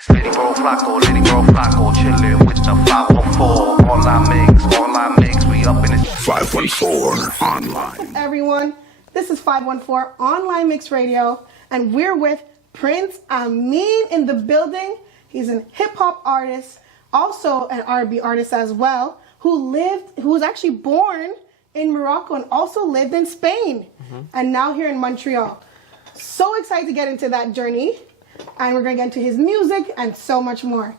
Flacco, chillin' with the 514. Online mix, we up in this 514 online. Everyone, this is 514 Online Mix Radio, and we're with Prince AMINE in the building. He's a hip-hop artist, also an R&B artist as well, who was actually born in Morocco and also lived in Spain, and now here in Montreal. So excited to get into that journey, and we're going to get into his music and so much more.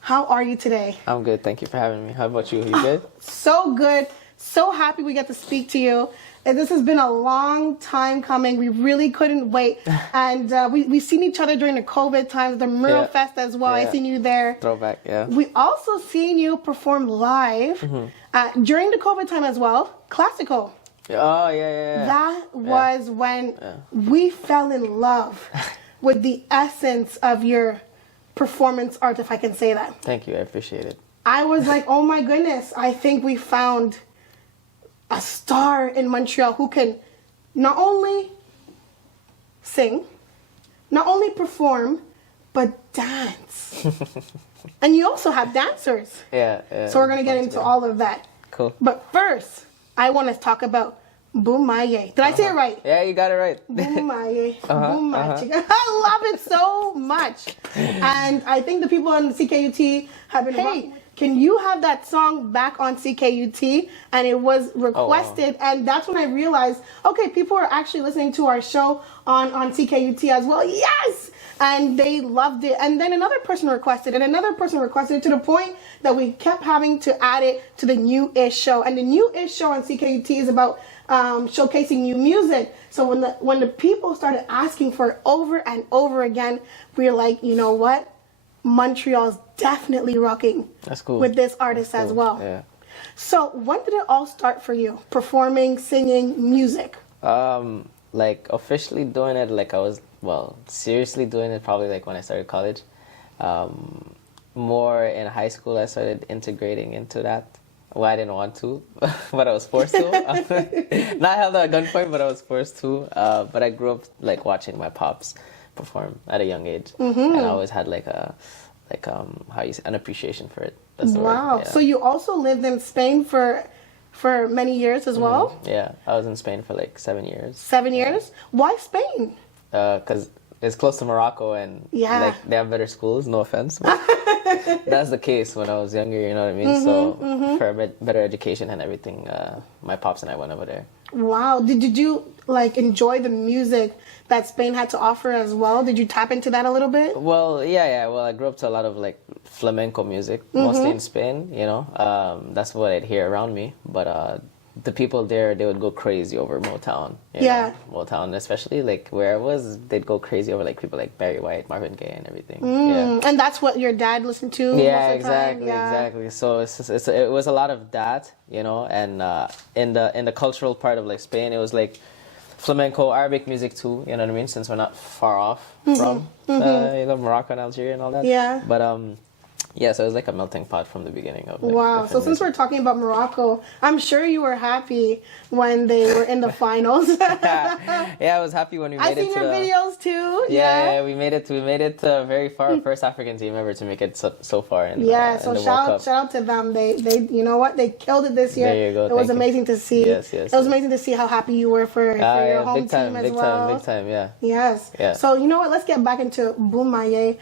How are you today? I'm good. Thank you for having me. How about you? You good? So good. So happy we get to speak to you. And this has been a long time coming. We really couldn't wait. And we've seen each other during the COVID times, the Mural Fest as well. I seen you there. Throwback, yeah. We also seen you perform live during the COVID time as well. Classical. Oh, yeah. That was when we fell in love with the essence of your performance art, if I can say that. Thank you. I appreciate it. I was like, oh my goodness, I think we found a star in Montreal who can not only sing, not only perform, but dance. And you also have dancers. Yeah. So we're going to get into all of that. Cool. But first, I want to talk about Bomaye. Did I say it right? Yeah, you got it right. Bomaye. Bomaye. I love it so much. And I think the people on CKUT have been, hey, can you have that song back on CKUT? And it was requested. And that's when I realized, okay, people are actually listening to our show on CKUT as well. Yes! And they loved it. And then another person requested, and another person requested it, to the point that we kept having to add it to the New-ish show. And the New-ish show on CKUT is about showcasing new music. So when the people started asking for it over and over again, we were like, you know what? Montreal's definitely rocking with this artist as well. Yeah. So when did it all start for you? Performing, singing, music? Like officially doing it, like I was, seriously doing it probably like when I started college. More in high school, I started integrating into that. Well, I didn't want to, but I was forced to. Not held at gunpoint, but I was forced to. But I grew up like watching my pops perform at a young age, and I always had an appreciation for it. That's the wow! word, yeah. So you also lived in Spain for many years as well? Yeah, I was in Spain for like 7 years. 7 years? Why Spain? Because it's close to Morocco, and like they have better schools. No offense, but that's the case when I was younger. You know what I mean? So for a better education and everything, my pops and I went over there. Wow! Did you like enjoy the music that Spain had to offer as well? Did you tap into that a little bit? Well, yeah. Well, I grew up to a lot of like flamenco music, mostly in Spain. You know, that's what I'd hear around me. But the people there, they would go crazy over Motown. You know? Motown, especially like where I was, they'd go crazy over like people like Barry White, Marvin Gaye, and everything. Yeah. And that's what your dad listened to. Yeah, exactly. So it was a lot of that, you know. And in the cultural part of like Spain, it was like flamenco, Arabic music too. You know what I mean? Since we're not far off from Morocco and Algeria and all that. Yeah. But yeah, so it was like a melting pot from the beginning of like, wow. So since we're talking about Morocco, I'm sure you were happy when they were in the finals. Yeah, I was happy when we made it to I seen your videos too. Yeah, we made it very far. First African team ever to make it so far in so in the World Cup. Shout out to them. They you know what? They killed it this year. There you go. It was amazing to see. Yes. It was amazing to see how happy you were for your home team as well. Big time, yeah. Yes. Yeah. So you know what? Let's get back into Bomaye.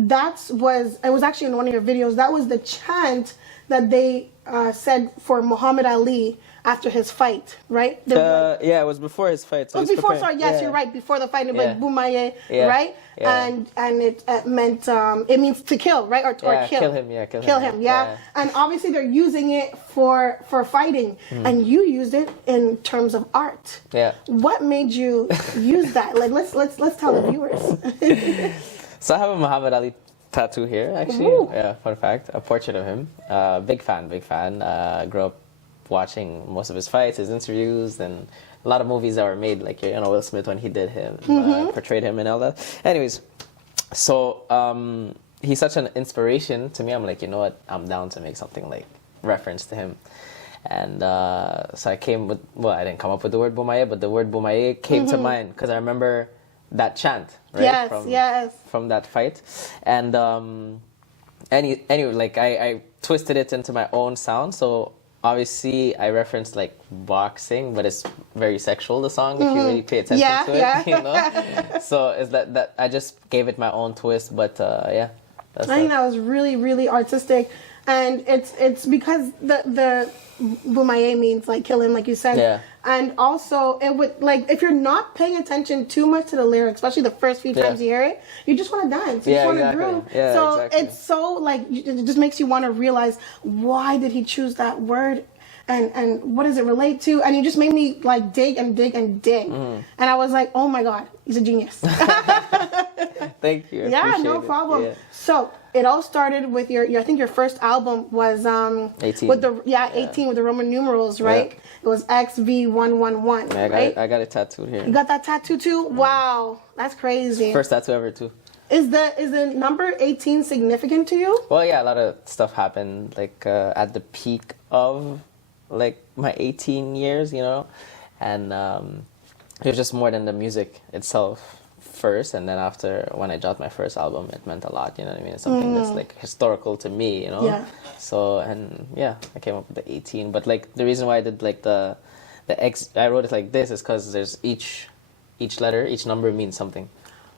It was actually in one of your videos. That was the chant that they said for Muhammad Ali after his fight, right? Yeah, it was before his fight. So it was before. Sorry, yes, you're right. Before the fight, but Bomaye, right? Yeah. And it meant it means to kill, right? Or kill. Kill him. Yeah, kill him. Yeah. And obviously they're using it for fighting, and you used it in terms of art. Yeah. What made you use that? Like, let's tell the viewers. So I have a Muhammad Ali tattoo here, actually. Ooh. Yeah, fun fact. A portrait of him. Big fan. Grew up watching most of his fights, his interviews, and a lot of movies that were made, like, you know, Will Smith when he did him, portrayed him and all that. Anyways, so he's such an inspiration to me. I'm like, you know what? I'm down to make something like reference to him. And so I came with, I didn't come up with the word Bomaye, but the word Bomaye came to mind because I remember that chant, right? Yes, From that fight, and anyway, like I twisted it into my own sound. So obviously I referenced like boxing, but it's very sexual, the song, if you really pay attention to it, you know. So is that I just gave it my own twist, but yeah. I think that was really, really artistic, and it's because the Bomaye means like kill him, like you said. Yeah. And also, it would, like, if you're not paying attention too much to the lyrics, especially the first few times you hear it, you just want to dance. You just want to groove. Yeah, so exactly. it's so, like, it just makes you want to realize, why did he choose that word? And what does it relate to? And he just made me, like, dig and dig and dig. And I was like, oh my God, he's a genius. Thank you. Yeah, no problem. Yeah. So it all started with I think your first album was 18. with the 18 with the Roman numerals, right? Yeah. It was XV111, right? I got it tattooed here. You got that tattoo too? Wow, that's crazy. First tattoo ever too. Is the number 18 significant to you? Well, yeah, a lot of stuff happened like at the peak of like my 18 years, you know, and it was just more than the music itself first, and then after, when I dropped my first album, it meant a lot, you know what I mean? It's something that's like historical to me, you know? Yeah. So, and yeah, I came up with the 18, but like the reason why I did like the X, I wrote it like this is because there's each letter, each number means something.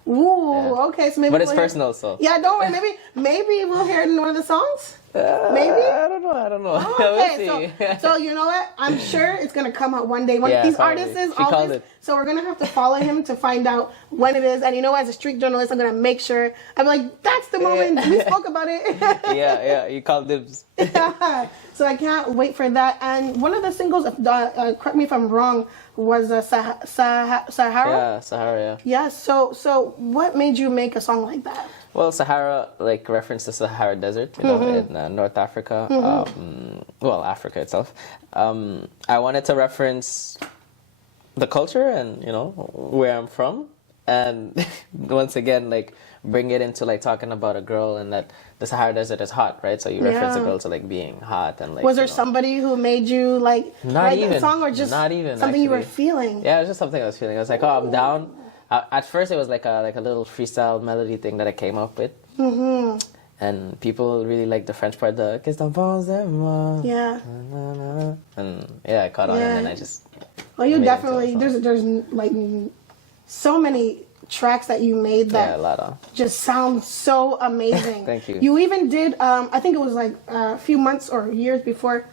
Ooh, Yeah. okay, so maybe But it's personal, so. Yeah, don't worry, maybe we'll hear it in one of the songs? Maybe? I don't know. Oh, okay, We'll see. so you know what? I'm sure it's gonna come out one day. One of these probably. artists is She called always. it. So we're gonna have to follow him to find out when it is. And you know, as a street journalist, I'm gonna make sure. I'm like, that's the moment we spoke about it. yeah, you called dibs. So I can't wait for that. And one of the singles, correct me if I'm wrong, was Sahara. Yeah, Sahara. Yeah. Yeah. So what made you make a song like that? Well, Sahara, like, reference the Sahara Desert, you know, in North Africa. Well, Africa itself. I wanted to reference the culture and, you know, where I'm from. And once again, like, bring it into, like, talking about a girl and that the Sahara Desert is hot, right? So you reference a girl to, like, being hot and, like, was there somebody who made you, like, write the song, or just something actually. you were feeling? Yeah, it was just something I was feeling. I was like, oh, I'm down. At first, it was like a little freestyle melody thing that I came up with, and people really liked the French part, the "Qu'est-ce t'en penses de moi?" Yeah. And yeah, I caught on, and then I just. Well, you definitely there's like so many tracks that you made that a lot of just sound so amazing. Thank you. You even did, I think it was like a few months or years before,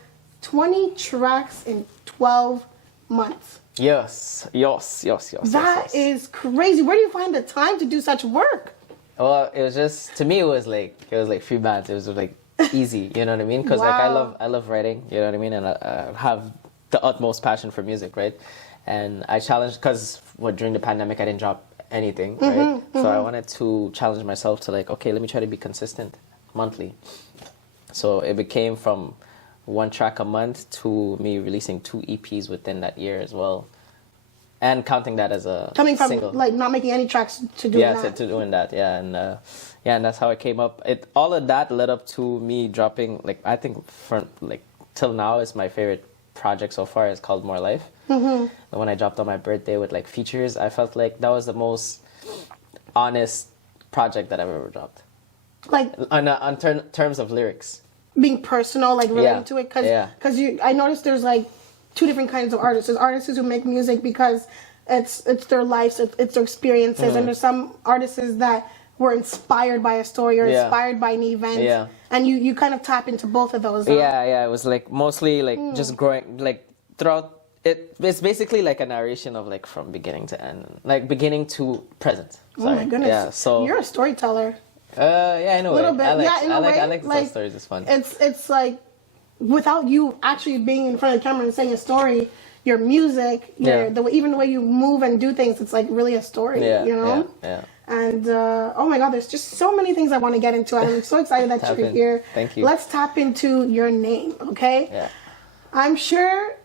20 tracks in 12 months. Yes. That is crazy. Where do you find the time to do such work? Well, it was just, to me, it was like free bands. It was like easy, you know what I mean? Because like I love writing, you know what I mean, and I have the utmost passion for music, right? And I challenged, because during the pandemic I didn't drop anything, right? So I wanted to challenge myself to, like, okay, let me try to be consistent monthly. So it became from 1 track a month to me releasing 2 EPs within that year as well, and counting that as a single. Like not making any tracks to doing that. To doing that, and that's how it came up. All of that led up to me dropping, like, I think till now is my favorite project so far. It's called More Life. And when I dropped on my birthday with, like, features, I felt like that was the most honest project that I've ever dropped. Like on terms of lyrics. Being personal, like relating to it, because I noticed there's like 2 different kinds of artists. There's artists who make music because it's their lives, it's their experiences, and there's some artists that were inspired by a story or inspired by an event, and you kind of tap into both of those. It was like mostly like just growing, like, throughout. It's basically like a narration of, like, from beginning to end, like beginning to present. Sorry. Oh my goodness! Yeah, so you're a storyteller. Yeah, in a way. Little bit. I like to tell stories. It's fun. It's like, without you actually being in front of the camera and saying a story, your music, even the way you move and do things, it's like really a story. You know. Yeah. And oh my God, there's just so many things I want to get into. I'm so excited that you're here. Thank you. Let's tap into your name, okay? Yeah. I'm sure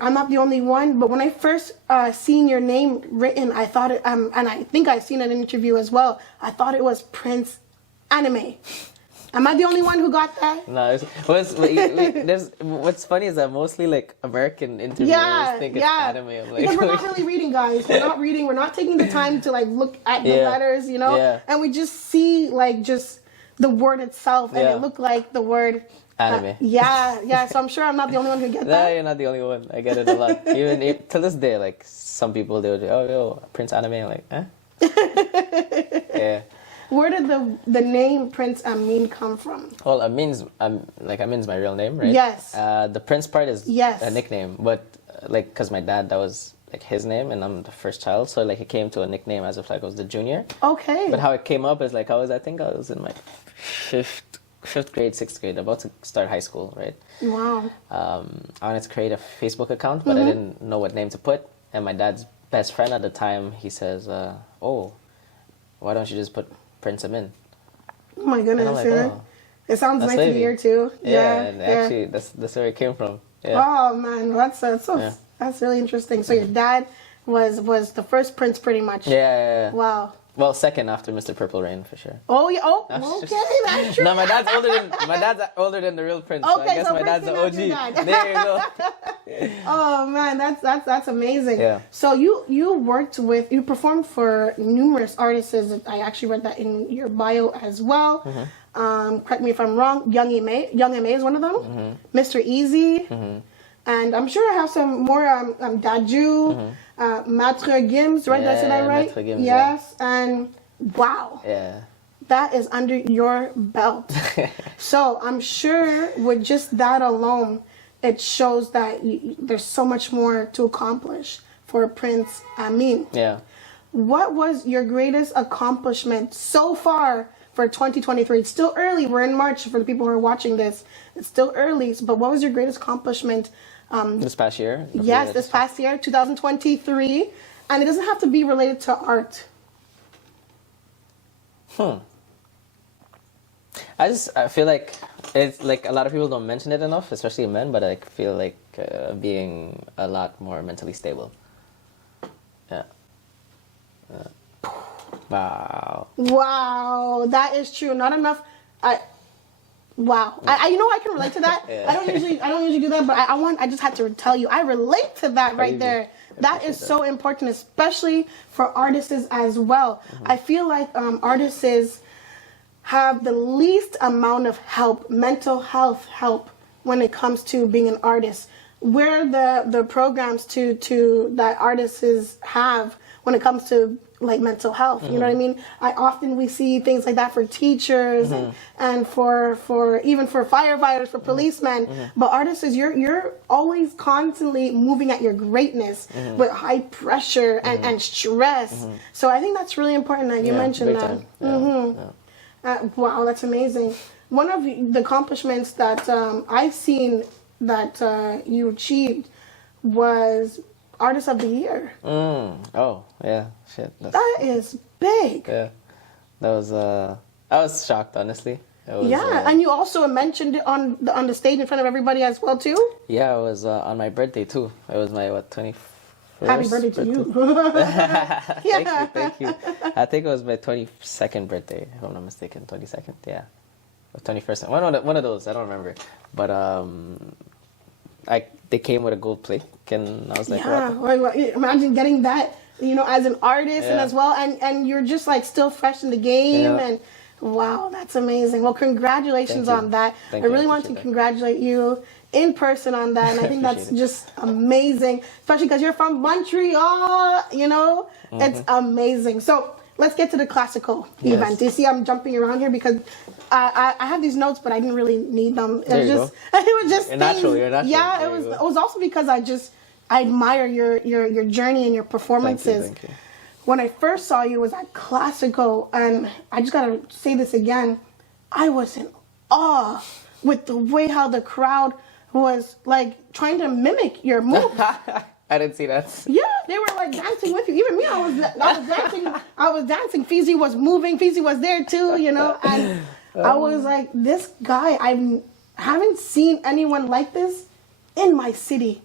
I'm not the only one, but when I first seen your name written, I thought it, and I think I've seen an interview as well. I thought it was Prince Anime. Am I the only one who got that? No, what's funny is that mostly like American interviewers think it's anime. I'm like, because we're not really reading, guys. We're not reading. We're not taking the time to like look at the letters, you know. Yeah. And we just see like just the word itself, and it looked like the word anime. So I'm sure I'm not the only one who gets No, that. you're not the only one. I get it a lot. Even to this day, like some people they would do, oh yo, Prince Anime. I'm like, huh? Yeah. Where did the name Prince Amine come from? Well, Amin's my real name, right? Yes. The Prince part is a nickname, but like because my dad, that was like his name, and I'm the first child, so like it came to a nickname as if like I was the junior. Okay. But how it came up is like I think I was in my fifth grade, sixth grade, about to start high school, right? Wow. I wanted to create a Facebook account, but I didn't know what name to put. And my dad's best friend at the time, he says, "Oh, why don't you just put Prince Amin?" Oh my goodness! And I'm like, oh, it sounds nice to hear too. And actually, that's where it came from. Yeah. Oh man, that's really interesting. So your dad was the first prince, pretty much. Yeah. Wow. Well, second after Mr. Purple Rain, for sure. Oh yeah. Oh, okay, that's true. No, my dad's older than the real prince. Okay, so I guess my dad's the OG. There you go. Oh man, that's amazing. Yeah. So you performed for numerous artists. I actually read that in your bio as well. Correct me if I'm wrong. Young M.A is one of them. Mr. Easy. And I'm sure I have some more. Daju, Matre Gims, right? Did I say that right? Matre Gims, yes. And wow. Yeah. That is under your belt. So I'm sure with just that alone, it shows that there's so much more to accomplish for Prince Amine. Yeah. What was your greatest accomplishment so far for 2023? It's still early. We're in March for the people who are watching this. It's still early. But what was your greatest accomplishment? This past year? Yes, this past year, 2023. And it doesn't have to be related to art. I feel like it's like a lot of people don't mention it enough, especially men, but I feel like being a lot more mentally stable. Yeah. Wow, that is true. Not enough. Wow. I can relate to that. Yeah. I don't usually do that, but I just had to tell you, I relate to that right there. That is so important, especially for artists as well. I feel like artists have the least amount of help, mental health help, when it comes to being an artist. Where the programs that artists have when it comes to like mental health, you know what I mean? We see things like that for teachers and for even for firefighters, for policemen. But artists, you're always constantly moving at your greatness with high pressure and stress. So I think that's really important that you mentioned that. Wow, that's amazing. One of the accomplishments that I've seen that you achieved was Artist of the Year. Oh, yeah. Shit. That is big. Yeah. That was, I was shocked, honestly. It was, and you also mentioned it on the stage in front of everybody as well, too? Yeah, it was on my birthday, too. It was my, 21st? Happy birthday to you. Thank you. I think it was my 22nd birthday, if I'm not mistaken. 22nd, yeah. Or 21st. One of those, I don't remember. But they came with a gold plate, and I was like, what? Imagine getting that, as an artist and as well, and you're just like still fresh in the game, and wow, that's amazing. Well, congratulations on that. I really want to congratulate you in person on that, and I think that's just amazing, especially because you're from Montreal, it's amazing. So let's get to the classical event. You see, I'm jumping around here because I have these notes, but I didn't really need them. It was just you're natural. Yeah, it was also because I admire your journey and your performances. Thank you. When I first saw you, it was at classical, and I just gotta say this again, I was in awe with the way how the crowd was like trying to mimic your moves. I didn't see that. Yeah, they were like dancing with you. Even me, I was dancing. I was dancing. Fizzy was moving. Fizzy was there too, and I was like, this guy, I haven't seen anyone like this in my city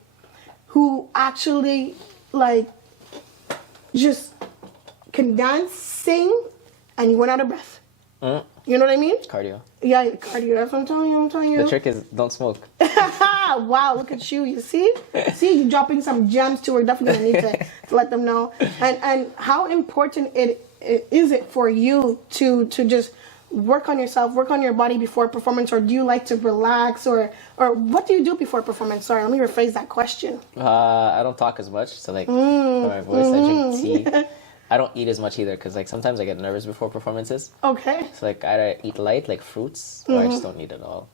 who actually like just can dance, sing, and you went out of breath. You know what I mean? Cardio. Yeah, cardio. That's what I'm telling you. The trick is don't smoke. Wow, look at you. You see? See, you're dropping some gems too. We're definitely going to need to let them know. And how important is it for you to just work on yourself, work on your body before performance, or do you like to relax, or what do you do before performance? Sorry, let me rephrase that question. I don't talk as much, so like for my voice, I drink tea. I don't eat as much either because like sometimes I get nervous before performances. Okay. So like I either eat light, like fruits, or I just don't eat at all.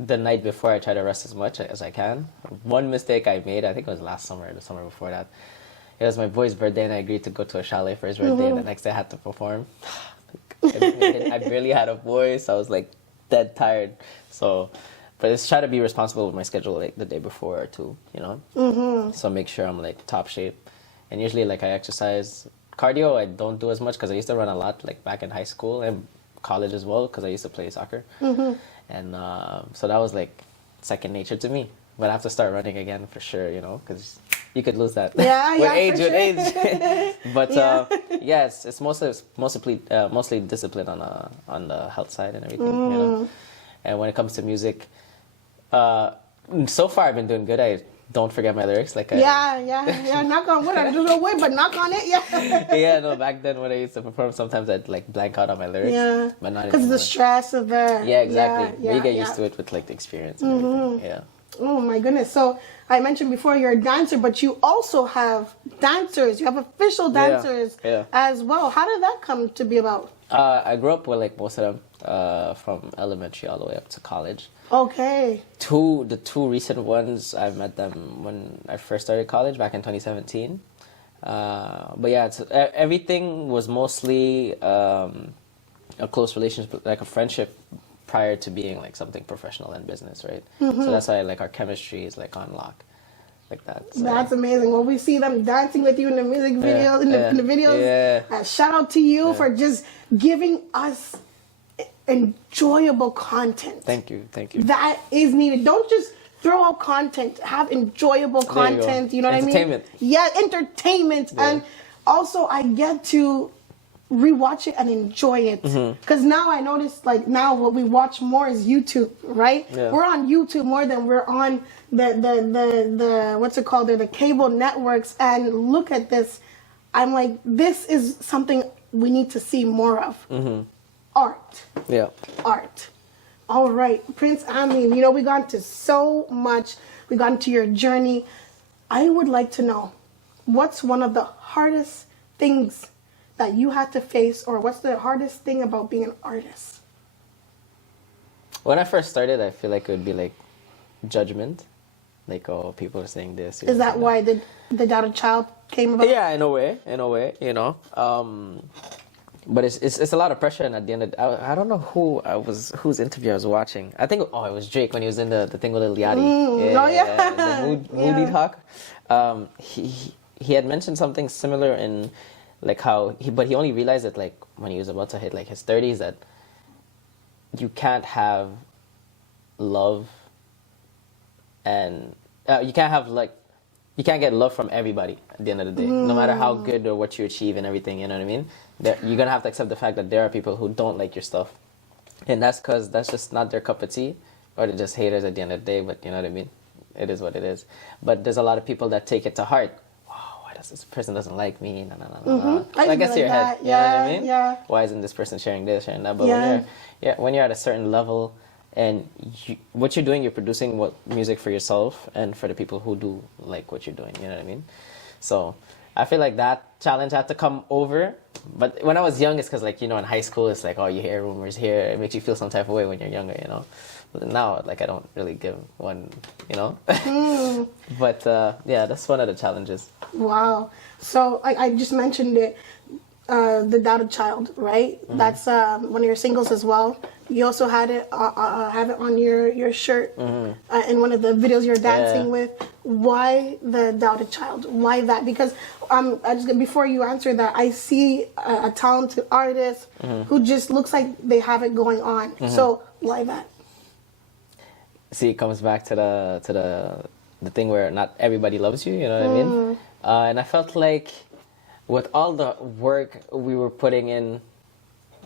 The night before, I try to rest as much as I can. One mistake I made, I think it was last summer or the summer before that. It was my boy's birthday, and I agreed to go to a chalet for his birthday, and the next day I had to perform. I barely had a voice. I was like dead tired. So, but it's try to be responsible with my schedule like the day before or two, you know. So make sure I'm like top shape. And usually like I exercise. Cardio I don't do as much because I used to run a lot like back in high school and college as well because I used to play soccer. And so that was like second nature to me. But I have to start running again for sure, you know, because you could lose that. Yeah, with yeah, age, for with sure. age. But Yeah. it's mostly discipline on the health side and everything, you know. And when it comes to music, so far I've been doing good. I don't forget my lyrics. Like Yeah. Knock on wood. I don't know but knock on it. Yeah. yeah, no. Back then when I used to perform, sometimes I'd like blank out on my lyrics. Yeah. But not because of the anymore. stress of the. Yeah, exactly. Yeah, you get yeah. used to it with like the experience. And everything. Yeah. Oh my goodness. So I mentioned before you're a dancer, but you also have dancers. You have official dancers as well. How did that come to be about? I grew up with like most of them from elementary all the way up to college. Okay. The two recent ones, I met them when I first started college back in 2017. But yeah, everything was mostly a close relationship, like a friendship prior to being like something professional and business, right? So that's why like our chemistry is like on lock, like that. So. That's amazing. Well, we see them dancing with you in the music videos, in the videos. Yeah. Shout out to you for just giving us enjoyable content. Thank you. That is needed. Don't just throw out content. Have enjoyable content. You know what I mean? Entertainment. Yeah, entertainment. Yeah. And also, I get to rewatch it and enjoy it. Because now I notice, like, now what we watch more is YouTube, right? Yeah. We're on YouTube more than we're on the what's it called? The cable networks. And look at this. I'm like, this is something we need to see more of. Art. Yeah. Art. All right. Prince Amine, you know, we got into so much. We got into your journey. I would like to know, what's one of the hardest things that you had to face, or what's the hardest thing about being an artist? When I first started, I feel like it would be like judgment. Like, oh, people are saying this. Is that why the Doubted Child came about? Yeah, in a way, you know. But it's a lot of pressure, and at the end of I don't know whose interview I was watching. I think it was Drake when he was in the thing with Lil Yachty. The Moody Talk. He had mentioned something similar in like how but he only realized that like when he was about to hit like his 30s that you can't have love and you can't get love from everybody at the end of the day, no matter how good or what you achieve and everything, you know what I mean? You're going to have to accept the fact that there are people who don't like your stuff. And that's because that's just not their cup of tea, or they're just haters at the end of the day, but you know what I mean? It is what it is. But there's a lot of people that take it to heart. Wow, why does this person doesn't like me? No. I guess your head, you know what I mean? Yeah. Why isn't this person sharing this, sharing that? But when you're at a certain level, and what you're doing, you're producing music for yourself and for the people who do like what you're doing. You know what I mean? So I feel like that challenge had to come over. But when I was young, it's because like, you know, in high school, it's like, oh, you hear rumors here. It makes you feel some type of way when you're younger, you know. But now, like, I don't really give one, you know. But yeah, that's one of the challenges. Wow. So I just mentioned it. The Doubted Child, right? That's one of your singles as well. You also had it have it on your shirt in one of the videos you're dancing with. Why the Doubted Child? Why that? Because before you answer that, I see a talented artist who just looks like they have it going on. So why that? See, it comes back to the thing where not everybody loves you. You know what I mean? And I felt like with all the work we were putting in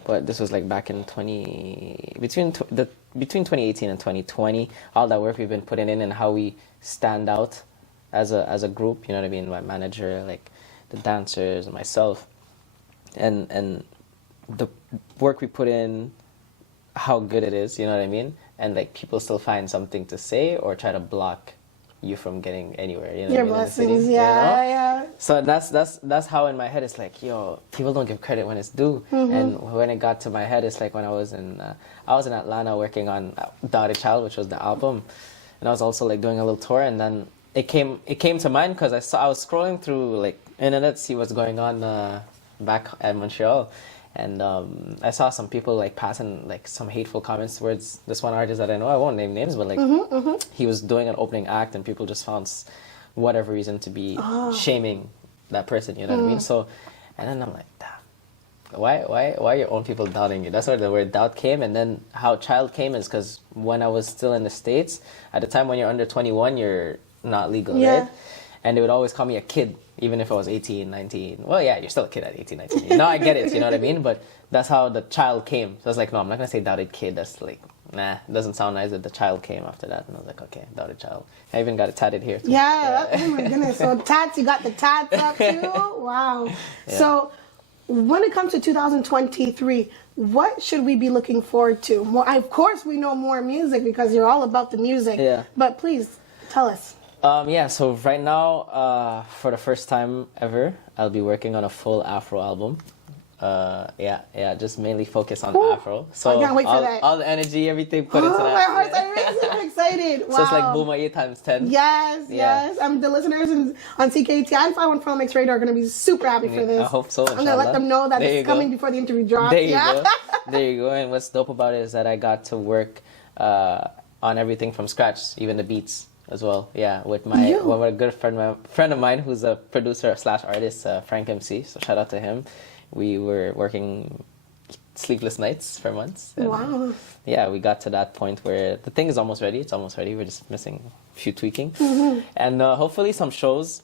but this was like back in between 2018 and 2020. All that work we've been putting in and how we stand out as a group. You know what I mean? My manager, like the dancers, and myself, and the work we put in, how good it is. You know what I mean? And like people still find something to say or try to block you from getting anywhere, you know. Your what I mean, blessings, city, yeah, you know? yeah. So that's how in my head it's like, yo, people don't give credit when it's due. And when it got to my head, it's like when I was in Atlanta working on Daughter Child, which was the album, and I was also like doing a little tour, and then it came to mind because I was scrolling through like internet to see what's going on back at Montreal. And I saw some people like passing like some hateful comments towards this one artist that I know. I won't name names, but like he was doing an opening act, and people just found whatever reason to be shaming that person. You know what I mean? So, and then I'm like, damn, why are your own people doubting you? That's where the word doubt came. And then how child came is because when I was still in the States, at the time when you're under 21, you're not legal, right? And they would always call me a kid, even if I was 18, 19. Well, yeah, you're still a kid at 18, 19. Now I get it, you know what I mean? But that's how the child came. So I was like, no, I'm not going to say doubted kid. That's like, nah, it doesn't sound nice that the child came after that. And I was like, okay, doubted child. I even got it tatted here, too. Yeah, oh my goodness. So tats, you got the tats up, too? Wow. Yeah. So when it comes to 2023, what should we be looking forward to? More, of course, we know more music because you're all about the music. Yeah. But please, tell us. Yeah, so right now, for the first time ever, I'll be working on a full Afro album. Yeah, just mainly focus on Afro. So I can't wait for that. All the energy, everything put into that. My heart's so excited. Wow. So it's like Bomaye times 10. Yes. The listeners on CKT and 514 Mix Radio are going to be super happy for this. I hope so. I'm going to let them know that it's coming before the interview drops. There you go. There you go. And what's dope about it is that I got to work on everything from scratch, even the beats as well. Yeah, with a good friend of mine who's a producer / artist, Frank MC. So shout out to him. We were working sleepless nights for months. Wow. Yeah, we got to that point where the thing is almost ready. It's almost ready. We're just missing a few tweaking. And hopefully some shows,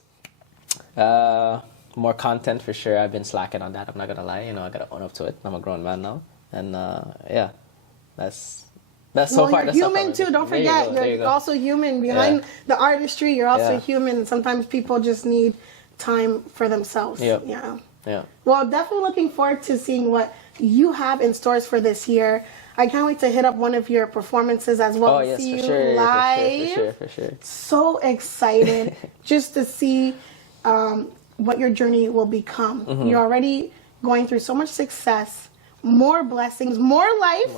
more content for sure. I've been slacking on that. I'm not going to lie. You know, I got to own up to it. I'm a grown man now. And yeah, that's so far. You're human too. Don't forget, you're also human behind the artistry. You're also human. Sometimes people just need time for themselves. Yeah. Well, definitely looking forward to seeing what you have in stores for this year. I can't wait to hit up one of your performances as well. Oh yes, see for you sure, live. For sure. So excited just to see what your journey will become. You're already going through so much success. More blessings, more life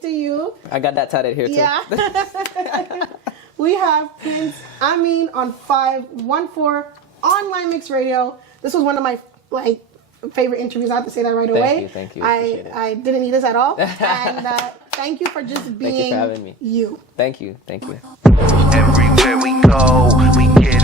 to you. I got that tatted here too. Yeah. We have Prince AMINE on 514 Online Mix Radio. This was one of my favorite interviews. I have to say that right away. Thank you. I didn't need this at all. And thank you for just being Thank you for having me. you. Thank you. Everywhere we go, we get